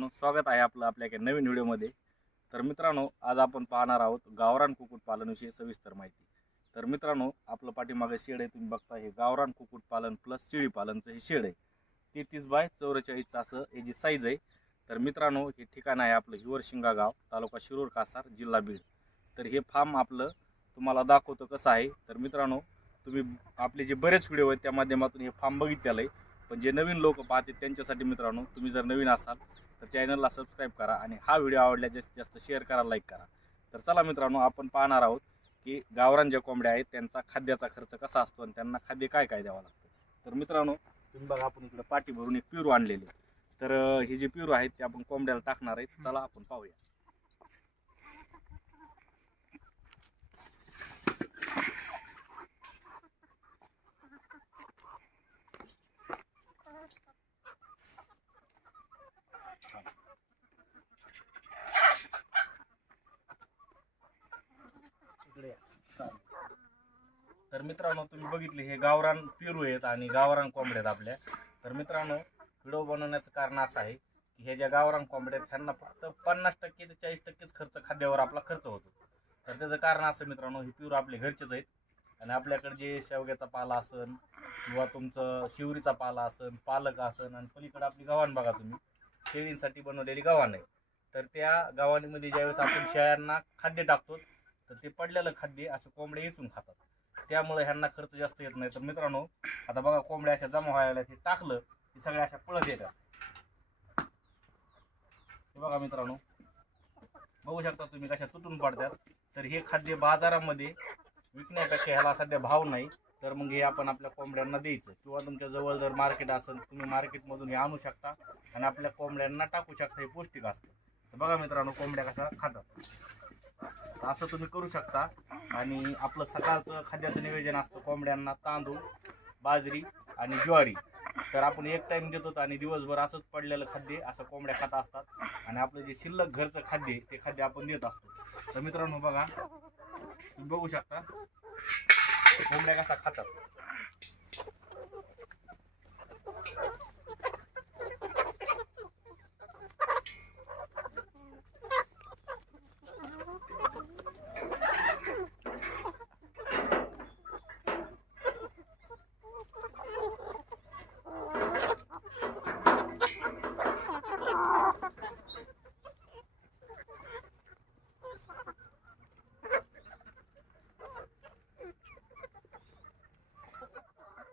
मित्रांनो, स्वागत आहे आपलं आपल्या एका नवीन व्हिडिओमध्ये। तर मित्रांनो, आज आपण पाहणार आहोत गावरान कुक्कुट पालनाविषयी सविस्तर माहिती। तर मित्रांनो, आपलं पाठीमागे शेड आहे, तुम्ही बघता हे गावरान कुक्कुट पालन प्लस शेळी पालनचं हे शेड आहे। 33 बाय 44 असं याची साईज आहे। तर मित्रांनो, हे ठिकाण आहे आपलं हिवरशिंगा गाव, तालुका शिरूर कासार, जिल्हा बीड। तर हे फार्म आपलं तुम्हाला दाखवतो कसं आहे। तर मित्रांनो, तुम्ही आपले जे बरेच व्हिडिओ आहेत त्या माध्यमातून हे फार्म बघितलेलं आहे, पण जे नवीन लोक पाहतात त्यांच्यासाठी मित्रांनो, तुम्ही जर नवीन असाल तर चॅनलला सबस्क्राईब करा आणि हा व्हिडिओ आवडल्यास जास्तीत जास्त शेअर करा, लाईक करा। तर चला मित्रांनो, आपण पाहणार आहोत की गावरान ज्या कोंबड्या आहेत त्यांचा खाद्याचा खर्च कसा असतो आणि त्यांना खाद्य काय काय द्यावं लागतं। तर मित्रांनो, तुम्ही बघा, आपण इकडे पाटी भरून एक पिरू आणलेले। तर हे जे पिरू आहेत ते आपण कोंबड्याला टाकणार आहेत। चला आपण पाहूया। तर मित्रांनो, तुम्ही बघितले हे गावरान पिरू आहेत आणि गावरान कोंबड्या आहेत आपल्या। तर मित्रांनो, व्हिडिओ बनवण्याचं कारण असं आहे की हे ज्या गावरान कोंबड्या आहेत त्यांना फक्त 50% ते 40%च खर्च खाद्यावर आपला खर्च होतो। तर त्याचं कारण असं मित्रांनो, हे पिरू आपले घरचेच आहेत आणि आपल्याकडे जे शेवग्याचा पाला असन किंवा तुमचं शिवरीचा पाला असन, पालक असन आणि पलीकडे आपली गव्हाण बघा तुम्ही, शेळींसाठी बनवलेली गव्हाण आहे। तर त्या गव्हाणीमध्ये ज्यावेळेस आपण शेळ्यांना खाद्य टाकतो तर ते पडलेलं खाद्य असं कोंबड्या येचून खातात, त्यामुळे ह्यांना खर्च जास्त येत नाही। तर मित्रांनो, आता बघा कोंबड्या अशा जमा व्हायला ते टाकलं की सगळ्या अशा पळत येतात। हे बघा मित्रांनो, बघू शकता तुम्ही कशा तुटून पडतात। तर हे खाद्य बाजारामध्ये विकण्यापेक्षा ह्याला सध्या भाव नाही, तर मग हे आपण आपल्या कोंबड्यांना द्यायचं किंवा तुमच्या जवळ जर मार्केट असेल तुम्ही मार्केटमधून हे आणू शकता आणि आपल्या कोंबड्यांना टाकू शकता। हे पौष्टिक असतं। तर बघा मित्रांनो, कोंबड्या कशा खातात, असं तुम्ही करू शकता। आणि आपलं सकाळचं खाद्याचं नियोजन असतं कोंबड्यांना तांदूळ, बाजरी आणि ज्वारी। तर आपण एक टाइम देतो आणि दिवसभर असंच पडलेलं खाद्य असं कोंबड्या खात असतात आणि आपलं जे शिल्लक घरचं खाद्य ते खाद्य आपण देत असतो। तर मित्रांनो बघा, तुम्ही बघू शकता कोंबड्या कसा खातात।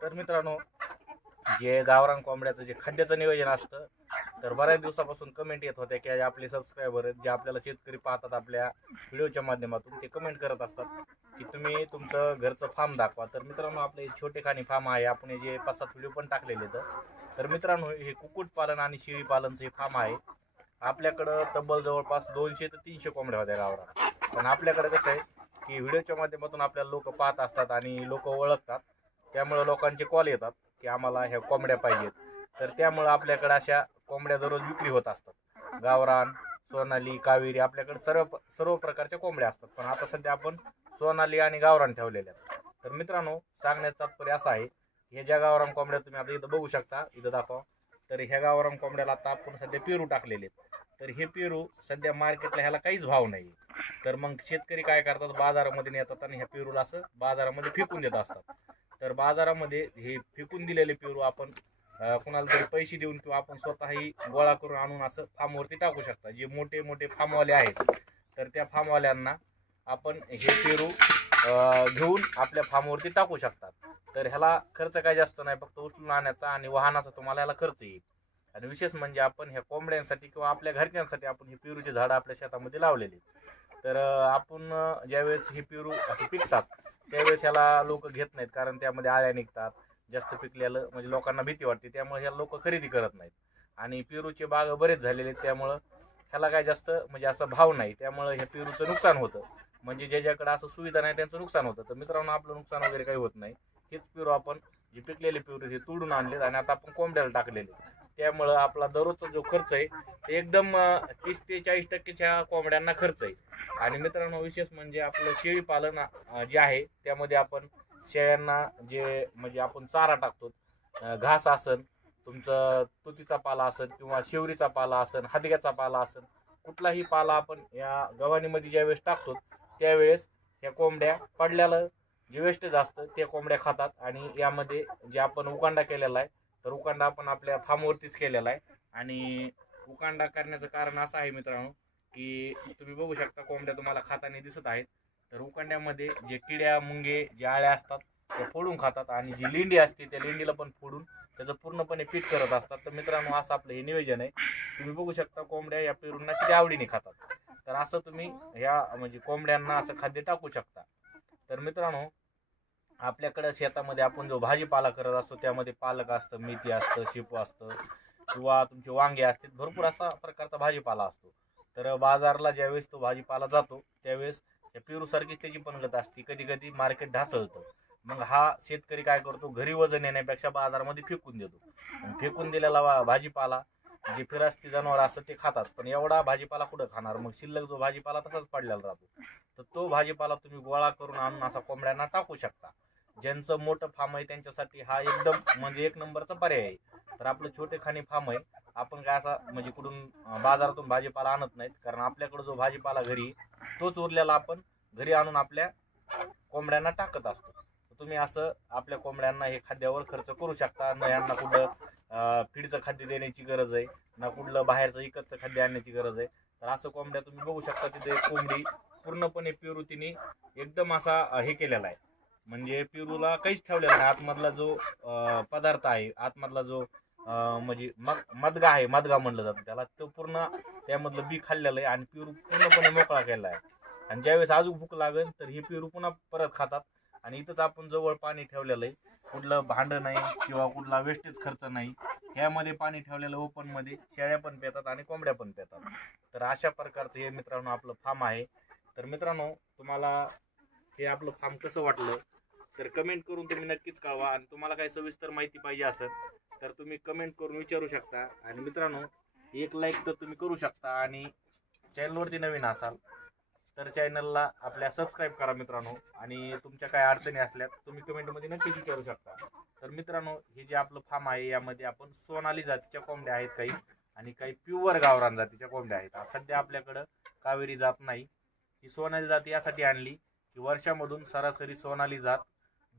तर मित्रांनो, जे गावरान कोंबड्याचं जे खाद्याचं नियोजन असतं, तर बऱ्याच दिवसापासून कमेंट येत होत्या की आपले सबस्क्रायबर आहेत जे आपल्याला शेतकरी पाहतात आपल्या व्हिडिओच्या माध्यमातून, ते कमेंट करत असतात की तुम्ही तुमचं घरचं फार्म दाखवा। तर मित्रांनो, आपले छोटेखानी फार्म आहे, आपण हे जे 5-7 व्हिडिओ पण टाकलेले। तर मित्रांनो, हे कुक्कुट पालन आणि शेळी पालनचं हे फार्म आहे। आपल्याकडं तब्बल जवळपास 200 ते 300 कोंबड्या होत्या गावरान। पण आपल्याकडे कसं आहे की व्हिडिओच्या माध्यमातून आपल्याला लोक पाहत असतात आणि लोक ओळखतात, त्यामुळे लोकांचे कॉल येतात की आम्हाला ह्या कोंबड्या पाहिजेत। तर त्यामुळे आपल्याकडे अशा कोंबड्या दररोज विक्री होत असतात। गावरान, सोनाली, कावेरी, आपल्याकडे सर्व प्रकारच्या कोंबड्या असतात। पण आता सध्या आपण सोनाली आणि गावरान ठेवलेल्या आहेत। तर मित्रांनो, सांगण्याचं तात्पर्य असं आहे, हे ज्या गावरान कोंबड्या तुम्ही आता इथं बघू शकता, इथं दाखवा, तर ह्या गावरान कोंबड्याला आता आपण सध्या पेरू टाकलेले आहेत। तर हे पेरू सध्या मार्केटला ह्याला काहीच भाव नाही। तर मग शेतकरी काय करतात, बाजारामध्ये नेतात आणि ह्या पेरूला असं बाजारामध्ये फेकून देत असतात। तर बाजारामध्ये हे फेकून दिलेले पेरू आपण कुणाला तरी पैसे देऊन किंवा आपण स्वतःही गोळा करून आणून असं फार्मवरती टाकू शकता। जे मोठे मोठे फार्मवाले आहेत तर त्या फार्मवाल्यांना आपण हे पेरू घेऊन आपल्या फार्मवरती टाकू शकतात। तर ह्याला खर्च काय जास्त नाही, फक्त उचलून आणायचा आणि वाहनाचा तुम्हाला ह्याला खर्च येईल। आणि विशेष म्हणजे आपण ह्या कोंबड्यांसाठी किंवा आपल्या घरच्यांसाठी आपण हे पेरूचे झाडं आपल्या शेतामध्ये लावलेले। तर आपण ज्यावेळेस हे पेरू असे पिकतात त्यावेळेस ह्याला लोक घेत नाहीत, कारण त्यामध्ये आळ्या निघतात, जास्त पिकलेलं म्हणजे लोकांना भीती वाटते, त्यामुळे ह्या लोक खरेदी करत नाहीत। आणि पेरूचे बाग बरेच झालेले त्यामुळं ह्याला काय जास्त म्हणजे असा भाव नाही, त्यामुळे ह्या पेरूचं नुकसान होतं। म्हणजे ज्याच्याकडे असं सुविधा नाही त्यांचं नुकसान होतं। तर मित्रांनो, आपलं नुकसान वगैरे काही होत नाही। हेच पेरू आपण जे पिकलेले पेरू हे तोडून आणलेत आणि आता आपण कोंबड्याला टाकलेले, त्यामुळं आपला दररोजचा जो खर्च आहे ते एकदम 30 ते 40% कोंबड्यांना खर्च आहे। आणि मित्रांनो, विशेष म्हणजे आपलं शेळी पालन जे आहे त्यामध्ये आपण शेळ्यांना जे म्हणजे आपण चारा टाकतो, घास असन तुमचं तुतीचा पाला असेल किंवा शेवरीचा पाला असेल, हादग्याचा पाला असेल, कुठलाही पाला आपण या गव्हाणीमध्ये ज्यावेळेस टाकतो त्यावेळेस ह्या कोंबड्या पडल्याला जे वेस्टेज असतं ते कोंबड्या खातात. आणि यामध्ये जे आपण उकांडा केलेला आहे तर उकांडा आपण आपल्या फार्मवरतीच केलेला आहे. आणि उकांडा करण्याचं कारण असं आहे मित्रांनो की तुम्ही बघू शकता कोंबड्या तुम्हाला खाताना दिसत आहेत. तर उकांड्यामध्ये जे किड्या मुंगे जे आळ्या असतात ते फोडून खातात आणि जी लेंडी असते त्या लेंडीला पण फोडून त्याचं पूर्णपणे पीठ करत असतात. तर मित्रांनो असं आपलं हे नियोजन आहे. तुम्ही बघू शकता कोंबड्या या पेरूंना किती आवडीने खातात. तर असं तुम्ही ह्या म्हणजे कोंबड्यांना असं खाद्य टाकू शकता. तर मित्रांनो आपल्याकडे शेतामध्ये आपण जो भाजीपाला करत असतो त्यामध्ये पालक असतं, मेथी असतं, शेपू असतं किंवा तुमचे वांगे असतात, भरपूर असा प्रकारचा भाजीपाला असतो. तर बाजारला ज्यावेळेस तो भाजीपाला जातो त्यावेळेस त्या पेरूसारखीच त्याची पंगत असते. कधी कधी मार्केट ढासळतं. मग हा शेतकरी काय करतो, घरी वजन येण्यापेक्षा बाजारामध्ये फेकून देतो. आणि फेकून दिलेला भाजीपाला जे फिरास्ती जनावर असतं ते खातात. पण एवढा भाजीपाला कुठं खाणार, मग शिल्लक जो भाजीपाला तसाच पडलेला राहतो. तर तो भाजीपाला तुम्ही गोळा करून आणून असा कोंबड्यांना टाकू शकता. ज्यांचं मोठं फार्म आहे त्यांच्यासाठी हा एकदम म्हणजे एक नंबरचा पर्याय आहे. तर आपलं छोटे खाणी फार्म आहे, आपण काय असा म्हणजे कुठून बाजारातून भाजीपाला आणत नाहीत, कारण आपल्याकडे जो भाजीपाला घरी तोच उरलेला आपण घरी आणून आपल्या कोंबड्यांना टाकत असतो. तुम्ही असं आपल्या कोंबड्यांना हे खाद्यावर खर्च करू शकता. न यांना कुठं फीडचं खाद्य देण्याची गरज आहे, ना कुठलं बाहेरचं इकतचं खाद्य आणण्याची गरज आहे. तर असं कोंबड्या तुम्ही बघू शकता तिथे कोंबडी पूर्णपणे पेरू तिने एकदम असा हे केलेला आहे, म्हणजे पेरूला काहीच ठेवलेला नाही. आतमधला जो पदार्थ आहे, आतमधला जो म्हणजे मदगा आहे, मदगा म्हणलं जातं त्याला, तो पूर्ण त्यामधलं बी खाल्लेलं आहे आणि पेरू पूर्णपणे मोकळा केला आहे. आणि ज्यावेळेस अजून भूक लागेल तर हे पेरू पुन्हा परत खातात. आणि इथंच आपण जवळ पाणी ठेवलेलं आहे, कुठलं भांडं नाही किंवा कुठला वेस्टेज खर्च नाही. ह्यामध्ये पाणी ठेवलेलं ओपनमध्ये शेळ्या पण पितात आणि कोंबड्या पण पितात. तर अशा प्रकारचं हे मित्रांनो आपलं फार्म आहे. तर मित्रांनो तुम्हाला हे आपलं फार्म कसं वाटलं तर कमेंट करून तुम्ही नक्कीच कळवा. आणि तुम्हाला काही सविस्तर माहिती पाहिजे असेल तर तुम्ही कमेंट करून विचारू शकता. आणि मित्रांनो एक लाईक तर तुम्ही करू शकता. आणि चॅनलवरती नवीन असाल तर चॅनलला आपल्या सबस्क्राईब करा मित्रांनो. आणि तुमच्या काय अडचणी असल्यात तुम्ही कमेंटमध्ये नक्कीच विचारू शकता. तर मित्रांनो हे जे आपलं फार्म आहे यामध्ये आपण सोनाली जातीच्या कोंबड्या आहेत काही, आणि काही प्युअर गावरान जातीच्या कोंबड्या आहेत. सध्या आपल्याकडं कावेरी जात नाही. ही सोनाली जात यासाठी आणली की वर्षामधून सरासरी सोनाली जात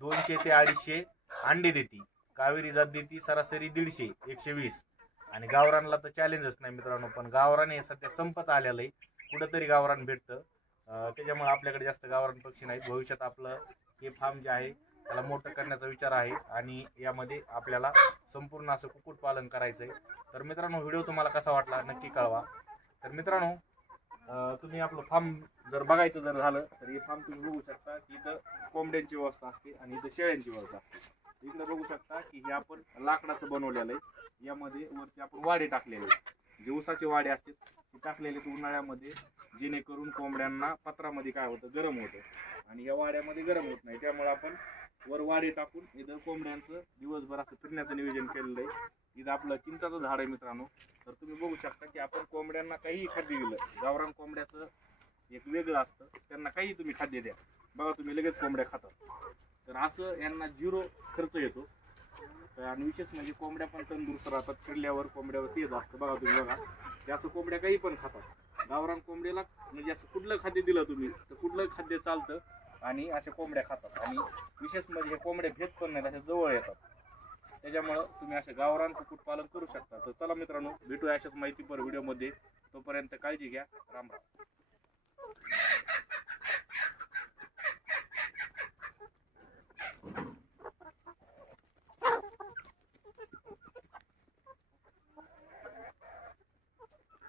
200 ते 250 अंडी देते. कावेरी जात देते सरासरी 150 120. आणि गावरानला तर चॅलेंजच नाही मित्रांनो. पण गावरान हे सध्या संपत आलेलं आहे, कुठंतरी गावरान भेटतं. त्याच्यामुळे आपल्याकडे जास्त गावरान पक्षी नाहीत. भविष्यात आपलं हे फार्म जे आहे त्याला मोठं करण्याचा विचार आहे आणि यामध्ये आपल्याला संपूर्ण असं कुक्कुटपालन करायचं आहे. तर मित्रांनो व्हिडिओ तुम्हाला कसा वाटला नक्की कळवा. तर मित्रांनो तुम्ही आपलं फार्म जर बघायचं जर झालं तर हे फार्म तुम्ही बघू शकता की इथं कोंबड्यांची व्यवस्था असते आणि इथं शेळ्यांची व्यवस्था असते. इकडे बघू शकता की हे आपण लाकडाचं बनवलेलं आहे. यामध्ये वरती आपण वाडे टाकलेले आहेत, जे उसाचे वाडे असतात ते टाकलेले उन्हाळ्यामध्ये, जेणेकरून कोंबड्यांना पत्रामध्ये काय होतं गरम होतं आणि या वाड्यामध्ये गरम होत नाही. त्यामुळे आपण वर वाडे टाकून इथं कोंबड्यांचं दिवसभर असं फिरण्याचं नियोजन केलेलं आहे. इथं आपलं चिंचाचं झाड आहे मित्रांनो. तर तुम्ही बघू शकता की आपण कोंबड्यांना काहीही खाद्य दिलं, गावरान कोंबड्याचं एक वेगळं असतं, त्यांना काही तुम्ही खाद्य द्या बघा तुम्ही लगेच कोंबड्या खातात. तर असं यांना 0 खर्च येतो. आणि विशेष म्हणजे कोंबड्या पण तंदुरुस्त राहतात. फिरल्यावर कोंबड्यावर तेज असतं बघा तुम्ही बघा, ते असं कोंबड्या काही पण खातात. गावरान कोंबड्याला म्हणजे असं कुठलं खाद्य दिलं तुम्ही तर कुठलं खाद्य चालतं आणि अशा कोंबड्या खातात. आणि विशेष म्हणजे हे कोंबड्या भेट पण नाही, अशा जवळ येतात. त्याच्यामुळं तुम्ही असे गावरान कुक्कुटपालन करू शकता. तर चला मित्रांनो भेटूया अशाच माहितीपर व्हिडिओमध्ये. तोपर्यंत काळजी घ्या. राम राम.